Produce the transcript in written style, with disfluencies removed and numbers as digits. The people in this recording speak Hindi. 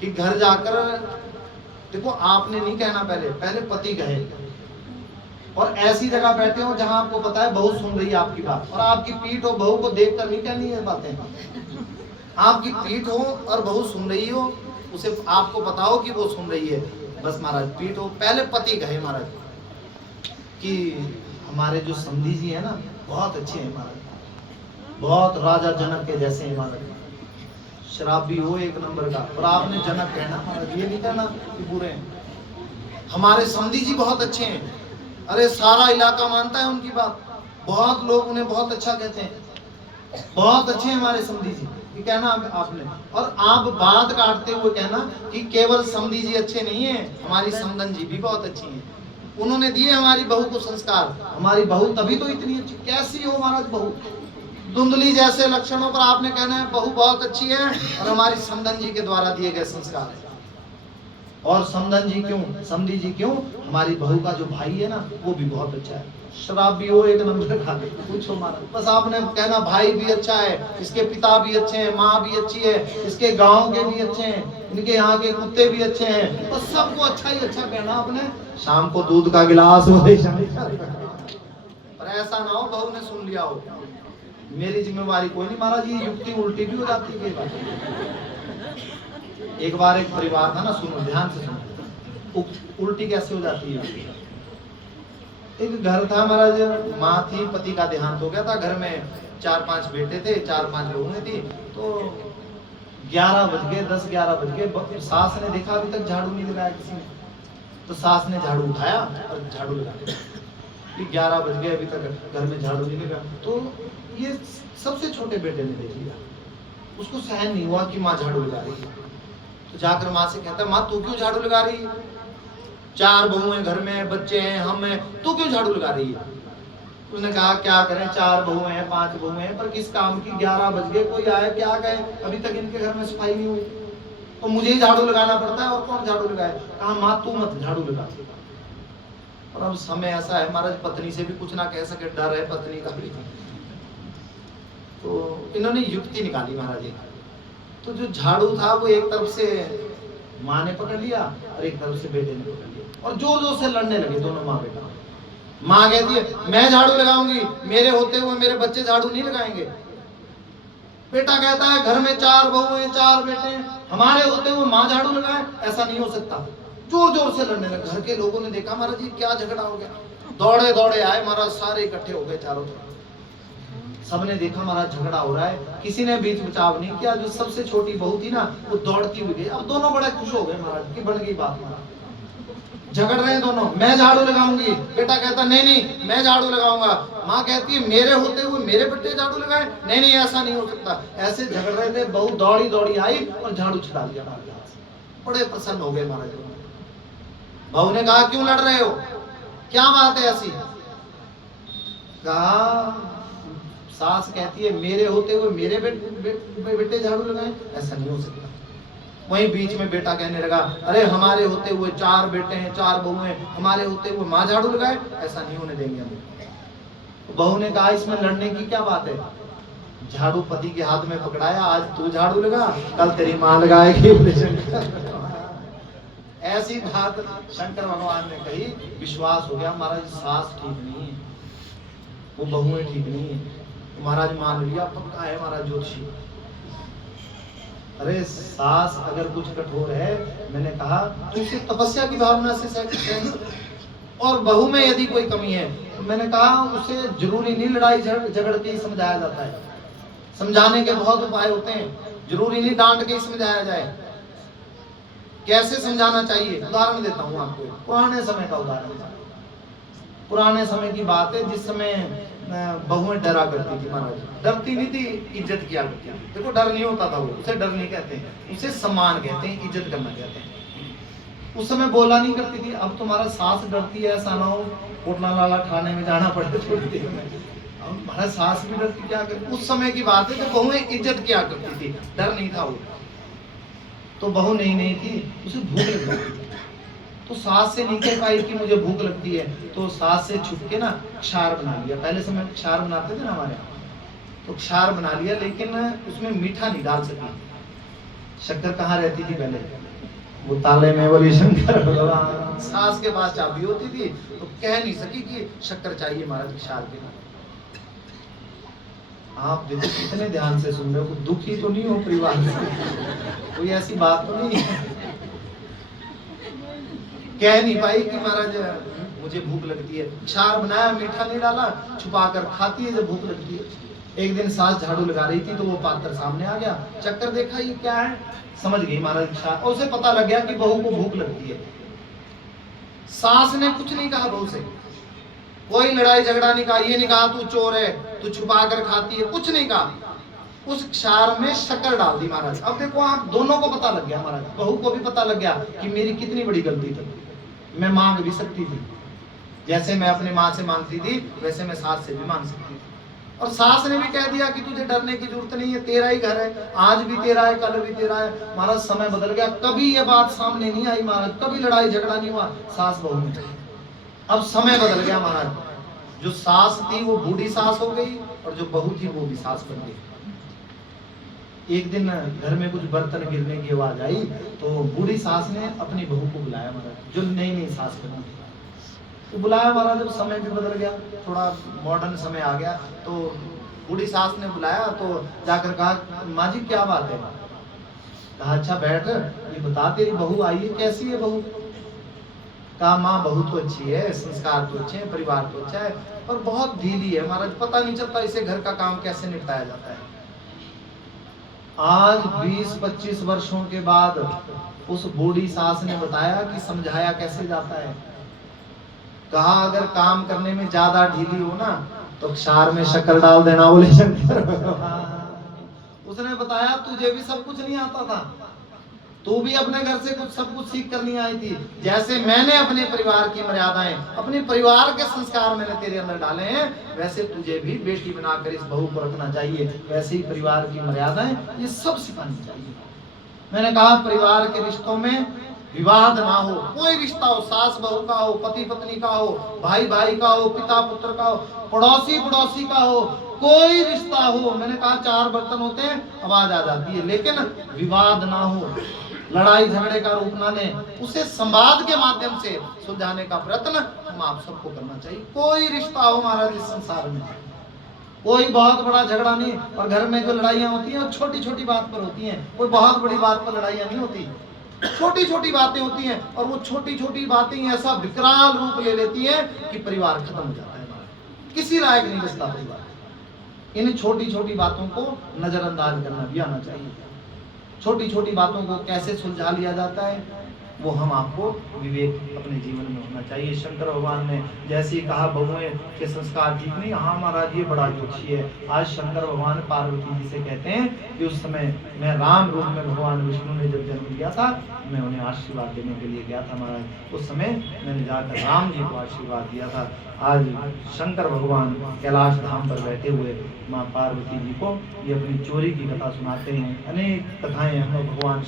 कि घर जाकर, देखो आपने नहीं कहना, पहले पति कहे, और ऐसी जगह बैठे हो जहां आपको पता है बहू सुन रही है आपकी बात, और आपकी पीठ हो, बहू को देख कर नहीं कहनी है बातें, आपकी पीठ हो और बहू सुन रही हो, उसे आपको पता हो कि वो सुन रही है, बस महाराज पीठ हो, पहले पति कहे महाराज कि हमारे जो समधी जी है ना बहुत अच्छे हैं महाराज, बहुत राजा जनक के जैसे हैं महाराज, शराबी हो एक नंबर का, और आपने जनक कहना महाराज, ये नहीं कहना कि बुरे हैं, हमारे समधी जी बहुत अच्छे हैं, अरे सारा इलाका मानता है उनकी बात, बहुत लोग उन्हें बहुत अच्छा कहते हैं, बहुत अच्छे हैं हमारे समधी जी, ये कहना आपने। और आप बात काटते हुए कहना कि केवल समधी जी अच्छे नहीं है, हमारी समधन जी भी बहुत अच्छी हैं, उन्होंने दिए हमारी बहू को संस्कार, हमारी बहू तभी तो इतनी अच्छी, कैसी हो महाराज बहू, धुंधली जैसे लक्षणों पर आपने कहना है बहू बहुत अच्छी है और हमारी समधन जी के द्वारा दिए गए संस्कार है। और समधन जी क्यों, समधी जी क्यों, हमारी बहू का जो भाई है ना वो भी बहुत अच्छा है, शराबी हो एक नंबर खा ले, पूछो महाराज, बस आपने कहना भाई भी अच्छा है, इसके पिता भी अच्छे हैं, माँ भी अच्छी है, इसके गांव के भी अच्छे हैं, इनके यहाँ के कुत्ते भी अच्छे हैं, बस सबको अच्छा ही अच्छा कहना आपने, शाम को दूध का गिलास हो, पर ऐसा ना हो बहू ने सुन लिया हो, मेरी जिम्मेवारी कोई नहीं महाराज, ये युक्ति उल्टी भी हो जाती है। एक बार एक परिवार था ना, सुनो ध्यान से सुनो, उल्टी कैसे हो जाती है। एक घर था महाराज, माँ थी, पति का देहांत हो गया था, घर में 4-5 बेटे थे, 4-5 लोगों थी, तो 11 बज गए, 10-11 बज गए, सास ने देखा अभी तक झाड़ू नहीं लगाया किसी ने, तो सास ने झाड़ू उठाया और झाड़ू लगा दिया, 11 बज गए अभी तक घर में झाड़ू नहीं लगा, तो ये सबसे छोटे बेटे ने देख लिया, उसको सहन नहीं हुआ कि माँ झाड़ू लगा रही है, तो जाकर माँ से कहता है माँ तू क्यों झाड़ू लगा रही है, 4 बहू हैं घर में, बच्चे हैं, हम हैं, तू क्यों झाड़ू लगा रही है। उसने कहा क्या करें, 4 बहू हैं, 5 बहू हैं, पर किस काम की, 11 बज गए, कोई आए क्या कहे, अभी तक इनके घर में सफाई नहीं हुई, तो मुझे ही झाड़ू लगाना पड़ता है, और कौन झाड़ू लगाए। कहा माँ तू मत झाड़ू लगा। और अब समय ऐसा है महाराज, पत्नी से भी कुछ ना कह सके, डर है पत्नी का भी, तो इन्होंने युक्ति निकाली महाराज। तो जो झाड़ू था वो एक तरफ से माँ ने पकड़ लिया और एक तरफ से बेटे ने पकड़ लिया, और जोर जोर से लड़ने लगे दोनों माँ बेटा। माँ कहती है मैं झाड़ू लगाऊंगी, मेरे होते हुए मेरे बच्चे झाड़ू नहीं लगाएंगे। बेटा कहता है घर में 4 बहू हैं, 4 बेटे हैं, हमारे होते हुए माँ झाड़ू लगाए, ऐसा नहीं हो सकता। जोर जोर से लड़ने लगे। घर के लोगों ने देखा महाराज जी क्या झगड़ा हो गया, दौड़े दौड़े आए महाराज, सारे इकट्ठे हो गए चारों तरफ। सबने देखा महाराज झगड़ा हो रहा है, किसी ने बीच बचाव नहीं किया। जो सबसे छोटी बहू थी ना वो दौड़ती हुई गई। अब दोनों बड़े खुश हो गए महाराज की बन गई बात। महाराज झगड़ रहे हैं दोनों, मैं झाड़ू लगाऊंगी, बेटा कहता नहीं नहीं मैं झाड़ू लगाऊंगा। माँ कहती है मेरे होते हुए मेरे बेटे झाड़ू लगाए, नहीं नहीं ऐसा नहीं हो सकता। ऐसे झगड़ रहे थे, बहू दौड़ी दौड़ी आई और झाड़ू छुड़ा दिया महाराज। बड़े प्रसन्न हो गए महाराज। बहू ने कहा क्यों लड़ रहे हो, क्या बात है ऐसी। कहा सास कहती है मेरे होते हुए मेरे बेटे झाड़ू लगाए, ऐसा नहीं हो सकता। वहीं बीच में बेटा कहने लगा अरे हमारे होते हुए 4 बेटे हैं, 4 बहू हैं, हमारे होते हुए माँ झाड़ू लगाए, ऐसा नहीं होने देंगे हम। बहू ने कहा इसमें लड़ने की क्या बात है, झाड़ू पति के हाथ में पकड़ाया, आज तू झाड़ू लगा, कल तेरी माँ लगाएगी। ऐसी बात शंकर भगवान ने कही, विश्वास हो गया महाराज सास ठीक नहीं है, वो बहुएं ठीक नहीं है। महाराज मान लिया पक्का है महाराज ज्योतिषी। अरे सास अगर कुछ कठोर है, मैंने कहा तो उसे तपस्या की भावना से और बहू में यदि कोई कमी है तो मैंने कहा उसे जरूरी नहीं लड़ाई झगड़ के ही समझाया जाता है। समझाने के बहुत उपाय होते हैं, जरूरी नहीं डांट के ही समझाया जाए। कैसे समझाना चाहिए उदाहरण देता हूँ आपको। पुराने समय का उदाहरण, पुराने समय की बात है जिस समय बहुएं डरा करती थी महाराज। डरती नहीं थी, इज्जत किया करती थी। देखो डर नहीं होता था, वो उसे डर नहीं कहते, उसे सम्मान कहते हैं, इज्जत करना कहते हैं। उस समय बोला नहीं करती थी। अब तुम्हारा सास डरती है, ऐसा ना हो कोटला लाला थाने में जाना पड़े छोड़ती है। अब हमारा सास भी डरती, क्या करे। उस समय की बात है तो बहुएं इज्जत किया करती थी, डर नहीं था वो। तो बहू नहीं थी, उसे भूख लगती थी, तो सास से नहीं कह पाई कि मुझे भूख लगती है, तो सास से छुप के ना क्षार बना लिया। पहले समय क्षार बनाते थे ना हमारे यहाँ, तो क्षार बना लिया, लेकिन उसमें मीठा नहीं डाल सकी। शक्कर कहाँ रहती थी पहले, वो ताले में बोली शंकर भगवान। सास के पास चाबी होती थी तो कह नहीं सकी कि शक्कर चाहिए महाराज क्षार के लिए। आप देखो कितने ध्यान से सुन रहे हो, दुखी तो नहीं हो परिवार में, कोई ऐसी बात तो नहीं है। कह नहीं पाई कि महाराज मुझे भूख लगती है, क्षार बनाया मीठा नहीं डाला, छुपा कर खाती है जब भूख लगती है। एक दिन सास झाड़ू लगा रही थी तो वो पात्र सामने आ गया, चक्कर देखा ये क्या है, समझ गई महाराज क्षार, और उसे पता लग गया कि बहू को भूख लगती है। सास ने कुछ नहीं कहा बहू से, कोई लड़ाई झगड़ा नहीं कहा, ये नहीं कहा तू चोर है, तू छुपा कर खाती है, कुछ नहीं कहा। उस क्षार में शक्कर डाल दी महाराज। अब देखो आप दोनों को पता लग गया महाराज, बहू को भी पता लग गया कि मेरी कितनी बड़ी गलती थी, मैं मांग भी सकती थी, जैसे मैं अपनी माँ से मांगती थी वैसे मैं सास से भी मांग सकती थी। और सास ने भी कह दिया कि तुझे डरने की जरूरत नहीं है, तेरा ही घर है, आज भी तेरा है, कल भी तेरा है। महाराज समय बदल गया, कभी ये बात सामने नहीं आई महाराज, कभी लड़ाई झगड़ा नहीं हुआ सास बहू में। अब समय बदल गया महाराज, जो सास थी वो बूढ़ी सास हो गई और जो बहू थी वो भी सास बन गई। एक दिन घर में कुछ बर्तन गिरने की आवाज आई तो बूढ़ी सास ने अपनी बहू को बुलाया महाराज, जो नई नई सास बनी थी, तो बुलाया महाराज। जब समय भी बदल गया, थोड़ा मॉडर्न समय आ गया, तो बूढ़ी सास ने बुलाया तो जाकर कहा माँ जी क्या बात है। कहा अच्छा बैठ, ये बता तेरी बहू आई है, कैसी है बहू। कहा माँ बहू तो अच्छी है, संस्कार तो अच्छे हैं, परिवार तो अच्छा है, पर बहुत ढीली है महाराज, पता नहीं चलता इसे घर का काम कैसे निपटाया जाता है। आज 20-25 वर्षों के बाद उस बूढ़ी सास ने बताया कि समझाया कैसे जाता है। कहा अगर काम करने में ज्यादा ढीली हो ना तो क्षार में शक्कर डाल देना, बोले शंकर। उसने बताया तुझे भी सब कुछ नहीं आता था, तू भी अपने घर से कुछ सब कुछ सीख कर नहीं आई थी, जैसे मैंने अपने परिवार की मर्यादाएं, अपने परिवार के संस्कार मैंने तेरे अंदर डाले हैं, वैसे तुझे भी बेटी बनाकर इस बहू को रखना चाहिए, वैसे ही परिवार की मर्यादाएं ये सब सिखानी चाहिए। मैंने कहा परिवार के रिश्तों में विवाद ना हो, कोई रिश्ता हो, सास बहू का हो, पति पत्नी का हो, भाई भाई का हो, पिता पुत्र का हो, पड़ोसी पड़ोसी का हो, कोई रिश्ता हो। मैंने कहा 4 बर्तन होते हैं, आवाज आ जाती है, लेकिन विवाद ना हो, लड़ाई झगड़े का रूप ना ले, उसे संवाद के माध्यम से सुलझाने का प्रयत्न हम आप सबको करना चाहिए। कोई रिश्ता हो महाराज इस संसार में, कोई बहुत बड़ा झगड़ा नहीं, और घर में जो लड़ाइयाँ होती हैं वो छोटी छोटी बात पर होती हैं, कोई बहुत बड़ी बात पर लड़ाइयाँ नहीं होती, छोटी छोटी बातें होती हैं, और वो छोटी छोटी बातें ऐसा विकराल रूप ले लेती हैं कि परिवार खत्म हो जाता है, किसी लायक नहीं बचता परिवार। इन छोटी छोटी बातों को नजरअंदाज करना भी आना चाहिए। छोटी छोटी बातों को कैसे सुलझा लिया जाता है वो हम आपको विवेक अपने जीवन में होना चाहिए। शंकर भगवान ने जैसे ही कहा बहुएं के संस्कार ठीक नहीं, हाँ महाराज ये बड़ा जोशी है। आज शंकर भगवान पार्वती जी से कहते हैं कि उस समय मैं राम रूप में भगवान विष्णु ने जब जन्म लिया था, मैं उन्हें आशीर्वाद देने के लिए गया था महाराज, उस समय मैंने जाकर राम जी को आशीर्वाद दिया था। आज शंकर भगवान कैलाश धाम पर बैठे हुए माँ पार्वती जी को ये अपनी चोरी की कथा सुनाते हैं। अनेक कथाएं हम भगवान